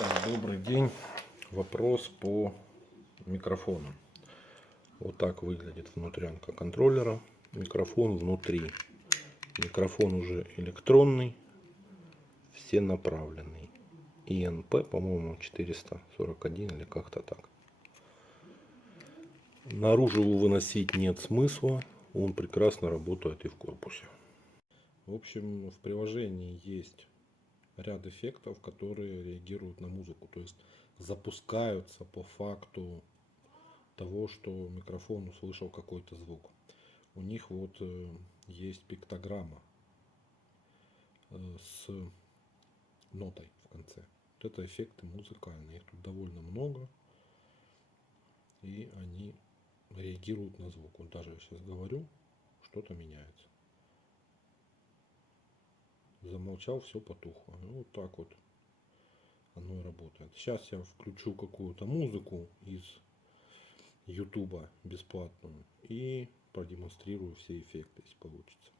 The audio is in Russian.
Добрый день. Вопрос по микрофону. Вот так выглядит внутрянка контроллера. Микрофон внутри. Микрофон уже электронный, все направленный. ИНП, по-моему, 441 или как-то так. Наружу его выносить нет смысла. Он прекрасно работает и в корпусе. В общем, в приложении есть ряд эффектов, которые реагируют на музыку. То есть запускаются по факту того, что микрофон услышал какой-то звук. У них вот есть пиктограмма с нотой в конце. Вот это эффекты музыкальные. Их тут довольно много. И они реагируют на звук. Вот даже я сейчас говорю, что-то меняется. Замолчал, все потухло. И вот так вот оно и работает. Сейчас я включу какую-то музыку из Ютуба бесплатную и продемонстрирую все эффекты, если получится.